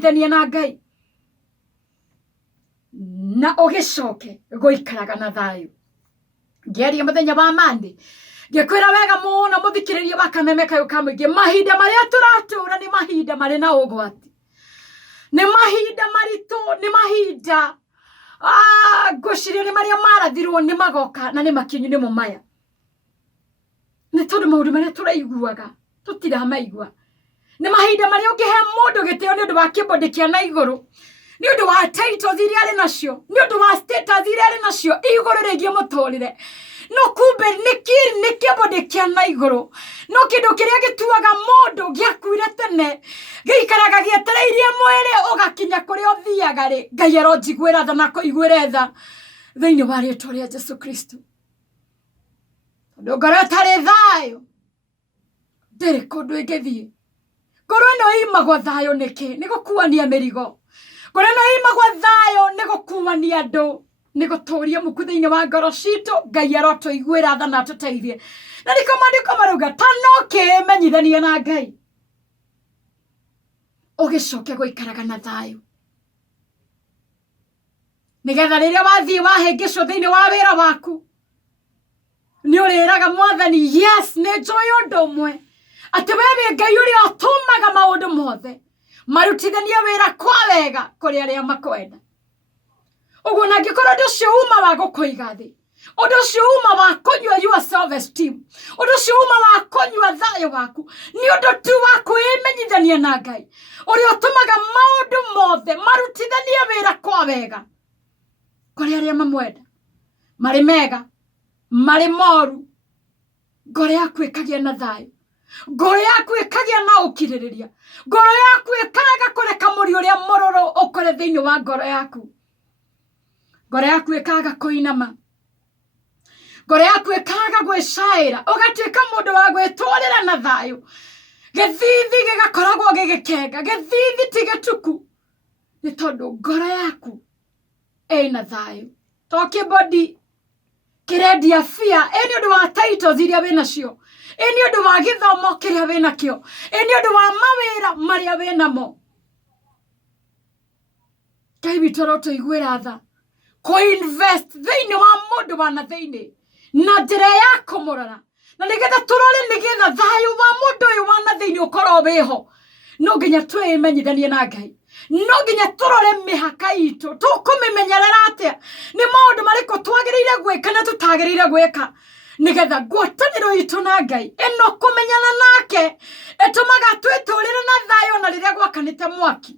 menyithanie na Ngai na ugicoke guikaraga na thayu. Ngiaria muthenya wa Monday ngikwira wega muno muthikiririe wa Kameme Kayo ka Muingi, mahinda maria turatura ni mahinda mari na ugwati, ni mahinda maritu, ni mahinda ngwiciria ni maria marathirwo ni magoka na ni makinyu ni mo maya. Ni tondu maundu maria turaiguaga tutiramaigua. Ni mahinda maria ungihe mundu gitio ni undu wa kibodi kia na iguru, ni undu wa titles iria ari nacio, ni undu wa status iria ari nacio iguru rigie muturire. No kumbe ni kibodi kia na iguru, no kindu kiria gituaga mundu giakuire tene giikaraga gietereirie mwiri ugakinya kuria uthiaga ri. Ngai aronjiguira tha na kuiguire tha thiini wa ritwa ria Jesu Kristo. Tondu ngoro itari thayo ndiri kundu ingithie. Ngoro ino imagwo thayo niki? Ni gukuania mirigo. Ngoro ino imagwo thayo ni gukuania andu, ni guturia muku thiini wa ngoro citu. Ngai arotuiguira tha na atuteithie. Na niko maandiko marauga ta no kimenyithanie na Ngai ugicoke guikaraga na thayu, nigetha riria wathii wahingicwo thiini wa wira waku ni uriraga Mwathani yes ni njui undu umwe ati wewe Ngai uria utumaga maundu mothe marutithanie wira kwa wega kuri aria makwenda. Uguo na ngikorwo ndu ucio uma wa gukuiga thi, undu ucio uma wa kunyua your self esteem, undu ucio uma wa kunyua thayu waku ni undu tu wa kwimenyithania na Ngai uria utumaga maundu mothe marutithanie wira kwa wega kuri aria mamwenda, mari mega mari moru. Ngoro yaku ikagia na thayu, ngoro yaku ikagia na ukiririria, ngoro yaku ikaga kureka muri uria mururu ukore thiini wa ngoro yaku. Ngoro yaku ikaga kuinama, ngoro yaku ikaga gwicaira, ugatuika mundu wa gwitwarira na thayu. Githithi gigakoragwo gigikenga, githithi ti gituku, ni tondu ngoro yaku ina thayu. To kibodi kirendia fear ni undu wa titles iria wina cio, ni undu wa githomo kiria wina kio, ni undu wa mawira maria wina mo. Ngai witu arotuiguira tha kuinvest thiini wa mundu wa na thiini na njira ya kumurora, na nigetha turore nigetha thayu wa mundu uyu wa na thiini ukorwo wiho. No nginya twimenyithanie na Ngai, no nginya turore mihaka itu, tukumimenyerera atia, ni maundu mariko twagiriire gwika na tutagiriire gwika, nigetha ngwataniro itu na Ngai ino kumenyana nake etumaga twiturire na thayu na riria gwakanite mwaki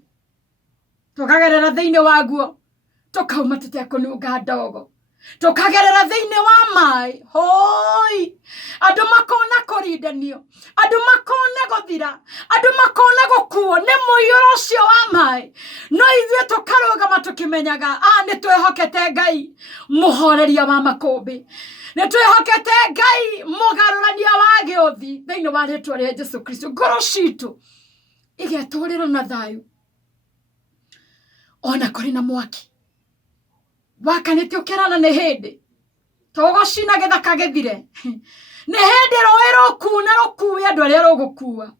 tukagerera thiini waguo, tukauma tutekununga ndogo, tukagerera thiini wa mai hoi, andu makona kuridanio, andu makona guthira, andu makona gukuo ni muiyuro ucio wa mai. No ithue tukarugama tukimenyaga ni twihokete Ngai muhoreria wa makumbi, ni twihokete Ngai mugarurania wa giuthi thiini wa ritwa ria Jesu Kristo. Ngoro citu igeturira na thayu ona kuri na mwaki wakanite ukirana ni hindi tugocina githaka githire ni hindi roi rukuna rukue andu aria rugukua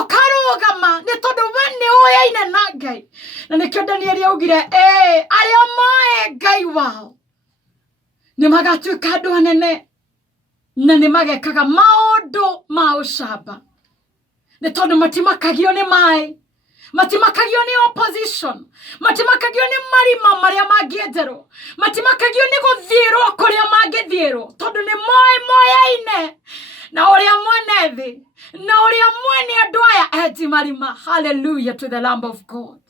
ukarugama ni tondu we ni uyaine na Ngai. Na nikio Danieli augire aria moe Ngai wao ni magatuika andu anene na ni magekaga maundu ma ucamba, ni tondu matimakagio ni mai, matimakagio ni opposition, matimakagio ni marima maria mangienjerwo, matimakagio ni guthirwo kuria mangithirwo, tondu ni moyaine na uria mwene thi na uria mwene andu aya eti marima. Hallelujah to the Lamb of God.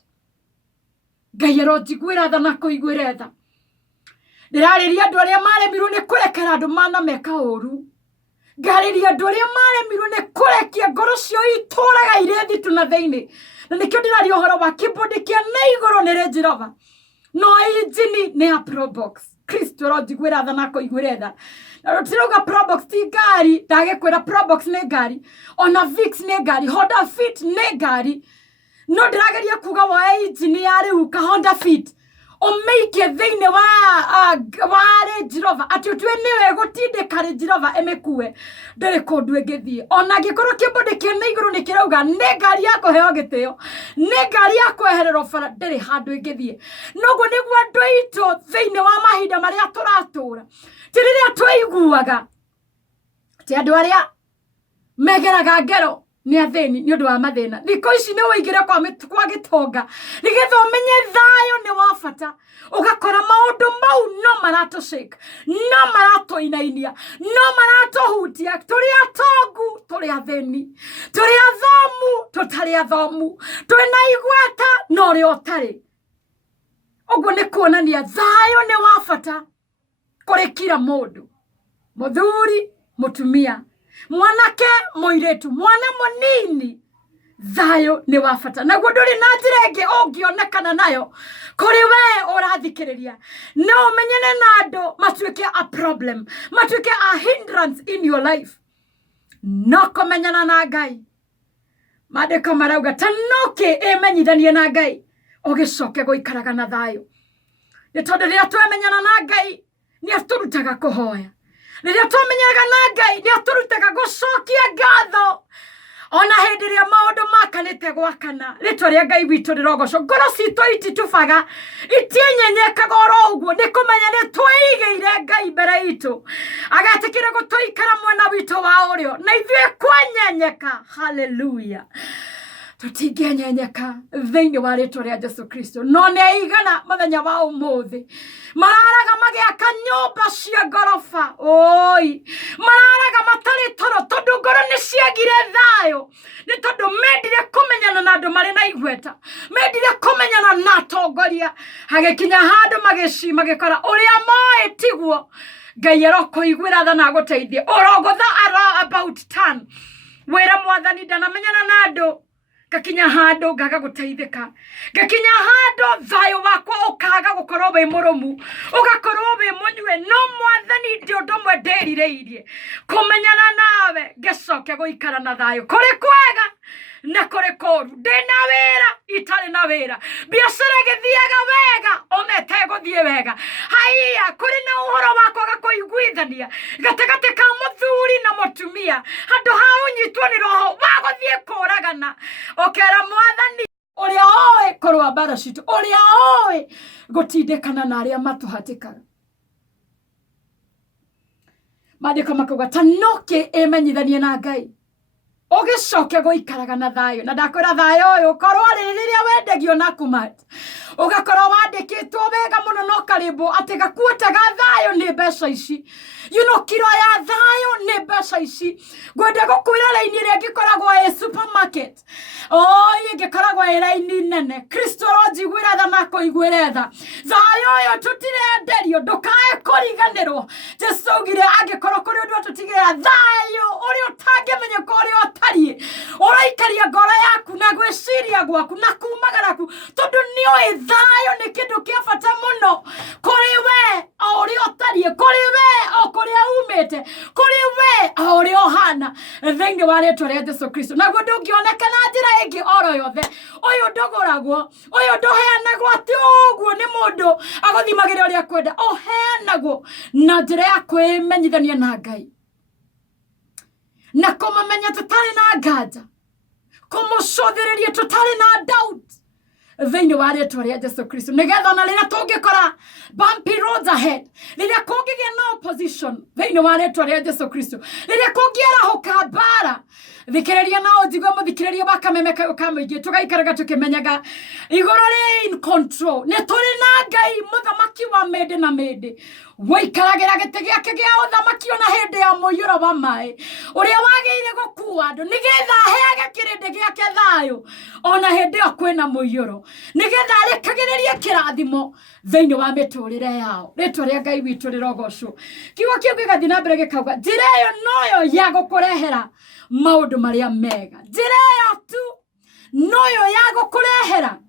Ngai aronjiguira tha na kuiguire tha. Ndirariria andu aria maremirwo ni kurekera andu mana meka uru, ngariria andu aria maremirwo ni kurekia ngoro cio ituraga ire thitu na thiini. Na nikio ndiraria uhoro wa kibodi kia na iguru ni Range Rover, no injini ni ya Probox. Kristo aronjiguira tha na kuiguire tha. Na rutirauga Probox ti ngari, ndagikwira Probox ni ngari, ona Vix ni ngari, Honda Fit ni ngari. No ndirageria kuga wa injini ya riu ka Honda Fit omeikie thiini wa Range Rover ati utwe niwe gutindika Range Rover emekue ndere kundu ingithie ona gikorwo kibundi kina iguru nikirauga ni ngari ya kuheo gitio ni ngari ya kwehererwo bara ndere handu ingithie noguo niguo andu aitu thiini wa mahinda maria turatura ti riria twaiguaga ti andu aria megeraga ngero ni athini ni undu wa mathina thiko ici ni uigire kwa gitonga nigetha umenye thayo ni wa bata ugakora maundu mau no maratushika no maratuinainia no maratuhutia turi atongu turi athini turi athomu tutari athomu twina igweta no ri otari uguo ni kuonania thayo ni wa bata kuri kila mundu muthuri mutumia mwanake moiretu mwana munini thayo ni wa bata naguo nduri na njira ingi ungionekana nayo kuri we urathikiriria no menyene na andu matuike a problem matuike a hindrance in your life no kumenyana na Ngai maandiko marauga tanuki imenyithanie na Ngai ugicoke guikaraga na thayo ni tondu riria twemenyana na Ngai ni aturutaga kuhoya riria tumenyaga na Ngai ni aturutaga gucokia ngatho ona hindi ria maundu makanite gwakana ritwa ria Ngai witu rirogoco ngoro citu ititubaga itienyenyekaga oro uguo ni kumenya ni twiigeire Ngai mbere itu agatikire gutuikara mwena witu wa urio na ithue kwanyenyeka haleluya tutingenyenyeka thiini wa ritwa ria Jesu Kristo no ne igana muthenya wa umuthi mararaga magiaka nyumba cia ngoroba oi mararaga matari toro tondu ngoro ni ciagire thayo ni tondu mendire kumenyana na andu mari na igweta mendire kumenyana na atongoria hagikinya handu magikora uria moe tiguo Ngai arokuiguira tha na guteithie urogotha about turn wira mwathani ndanamenyana na andu gakinya handu ngaga guteithika gakinya handu thayo wakwa ukaga gukorwo wi murumu ugakorwo wi munywe no mwathani ndio ndomwe nderireirie kumenyana nawe ngicoke guikara na thayo kuri kwega na kuri koru ndina wira itari na wira biacara githiaga wega onete guthie wega haiya kuri na uhoro wakwa gakuiguithania gatagate ka muthuri na mutumia handu ha unyitwo ni roho waguthie kuragana okera mwathani uria oe korwa bara citu uria oe gutindikana na aria matuhatikaga maandiko makauga tanuki imenyithanie na Ngai ugicoke guikaraga na thayo na ndakwira thayo uyu korwo riria wendegio na Kumat ugakorwo wandikitwo wega muno no karimbo ati gakuotaga thayo ni mbeca ici kiro ya thayo ni mbeca ici ngwenda gukwira raini ria ngikoragwo supermarket ingikoragwo raini nene Kristo ronjiguira tha na kuiguire tha thayo uyu tutirenderio ndukae kuriganirwo Jesu augire angikorwo kuri undu tutigirira thayo uria utangimenyeka uria utari uraikaria ngoro yaku na gwiciria gwaku na kumagara ku tondu nioi thayo ni kindu kia bata muno kuri we uria utari kuri we okuria umite kuri we uria uhana thiini wa ritwa ria Jesu Kristo naguo ndungioneka na njira ingi oro yothe uyu nduguragwo uyu nduheanagwo ati uguo ni mundu aguthimagira uria kwenda uheanagwo na njira ya kwimenyithania na Ngai na kumamenya tutari na nganja kumucothiriria tutari na doubt thiini wa ritwa ria Jesu Kristo nigetha na riria tungikora bumpy roads ahead riria kungigia na opposition thiini wa ritwa ria Jesu Kristo riria kungiarahuka bara thikiriria na ujigwe muthikiriria bakamemeka ukamuingi tugaikaraga tukimenyaga iguru ri in control ni turi na Ngai muthamaki wa mende na mende waikaragira giti giake gia uthamaki ona hindi ya muiyuro wa mai uria wageire gukua andu nigetha heage kirindi giake thayo ona hindi yo kwina muiyuro nigetha rekagiririe kirathimo thiini wa miturire yao ritwa ria Ngai witu rirogocwo kiugo kiu gigathi na mbere gikauga njira iyo noyo ya gukurehera maundu maria mega njira iyo tu noyo ya gukurehera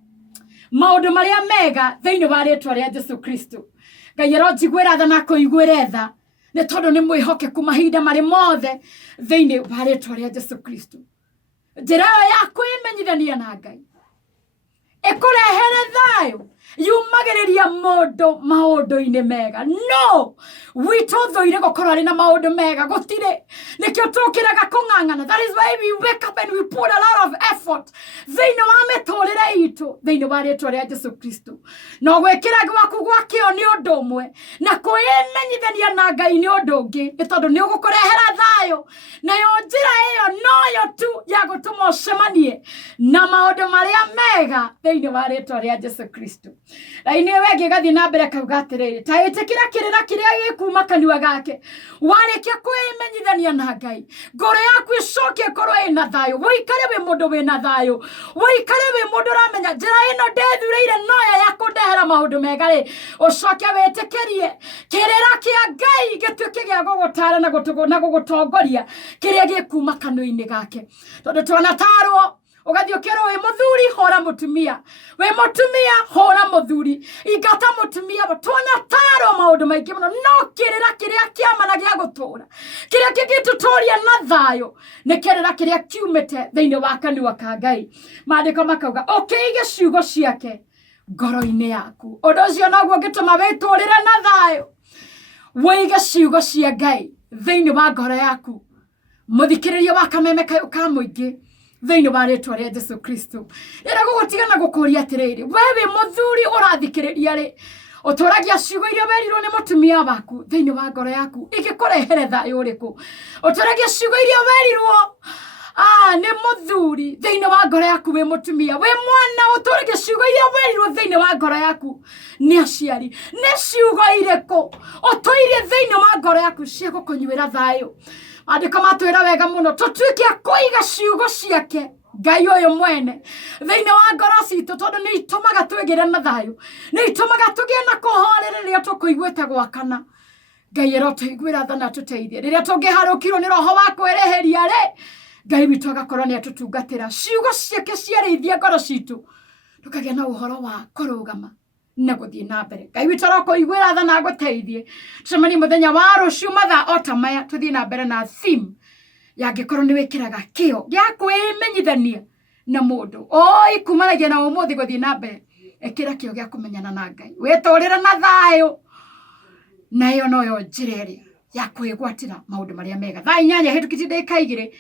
maundu maria mega thiini wa ritwa ria Jesu Kristo Ngai aronjiguira tha na kuiguire tha ni tondu ni mwihokeku mahinda mari mothe thiini wa ritwa ria Jesu Kristo njira ya kwimenyithania na Ngai ikurehere thayo yumagiriria mundu maundu-ini mega. No, witũ thũire gũkorwo arĩ na maũndũ mega gũtirĩ, nĩkĩo tũkĩraga kũng'ang'ana. That is why we wake up and we put a lot of effort thĩinĩ wa mĩtũrĩre itũ thĩinĩ wa rĩtwa rĩa Jesu Kristo. No gwĩkĩra gwaku gwa kĩo nĩ ũndũ ũmwe, na kwĩmenyithania na Ngai nĩ ũndũ ũngĩ, nĩ tondũ nĩ ũgũkũrehera thayũ. Nayo njĩra ĩyo noyo tu ya gũtũma ũcemanie na maũndũ marĩa mega thĩinĩ wa rĩtwa rĩa Jesu Kristo. Raini wengĩ gathiĩ na mbere kauga atĩrĩrĩ, ta ĩtĩkĩra kĩrĩra kĩrĩa gĩkuma kanua gake. Warĩkia kwĩmenyithania na Ngai, ngoro yaku ĩcoke ĩkorwo ĩna thayũ. Wĩikare wĩ mũndũ wĩna thayũ, wĩikare wĩ mũndũ ũramenya njĩra ĩno ndethuurĩire noyo ya kũndehera maũndũ mega rĩ, ũcoke wĩtĩkĩrie kĩrĩra kĩa Ngai gĩtuĩke gĩa gũgũtaara na gũgũtongoria kĩrĩa gĩkuma kanua-inĩ gake. Tondũ twanatarwo ũgathiĩ ũkerwo wĩ mũthuri hũra mũtumia, wĩ mũtumia hũra mũthuri, ingata mũtumia. Twanatarwo maũndũ maingĩ mũno, no kĩrĩra kĩrĩa kĩama na gĩa gũtũũra, kĩrĩa kĩngĩtũtũũria na thayũ nĩ kĩrĩra kĩrĩa kiumĩte thĩinĩ wa kanua ka Ngai. Maandĩko makauga ũkĩige ciugo ciake ngoro-inĩ yaku, ũndũ ũcio noguo ũngĩtũma wĩtũũrĩre na thayũ. Wĩige ciugo cia Ngai thĩinĩ wa ngoro yaku. Mũthikĩrĩria wa kameme kayũ ka mũingĩ thĩinĩ wa rĩtwa rĩa Jesu Kristo, ĩra gũgũtigana gũkũria atĩrĩrĩ, we wĩ mũthuri ũrathikĩrĩria rĩ, ũtũragia ciugo iria werirwo nĩ mũtumia waku thĩinĩ wa ngoro yaku igĩkũrehere thayũ ũrĩkũ? Ũtũragia ciugo iria werirwo nĩ mũthuri thĩinĩ wa ngoro yaku wĩ mũtumia, wĩ mwana ũtũragia ciugo iria werirwo thĩinĩ wa ngoro yaku nĩ aciari? Nĩ ciugo irĩkũ ũtũirie thĩinĩ wa ngoro yaku cia gũkũnyuĩra thayũ? Maandĩko matwĩra wega mũno tũtuĩke a kũiga ciugo ciake Ngai ũyũ mwene thĩinĩ wa ngoro citũ, tondũ nĩ itũmaga twĩgĩre na thayũ, nĩ itũmaga tũgĩe na kũhorera rĩrĩa tũkũiguĩte gwakana. Ngai arotũiguĩra tha na tũteithie rĩrĩa tũngĩharũkirwo nĩ roho wa kwĩrĩhĩria rĩ, Ngai witũ agakorwo nĩ atũtungatĩra. Ciugo ciake ciarĩithia ngoro citũ, tũkagĩa na ũhoro wa kũrũgama na gũthiĩ na mbere. Ngai witũ arokũiguĩra tha na agũteithie. Tũcemanie mũthenya wa rũciũ mathaa o ta maya, tũthiĩ na mbere na theme yangĩkorwo nĩ wĩkĩraga kĩo gĩa kwĩmenyithania na mũndũ kumanagia na ũmũthĩ gũthiĩ na mbere. Ĩkĩra kĩo gĩa kũmenyana na Ngai, wĩtũũrĩre na thayũ, nayo noyo njĩra ĩrĩa ya kwĩgwatĩra maũndũ marĩa mega. Thaa 8 hĩtũkĩtie ndagĩka 2.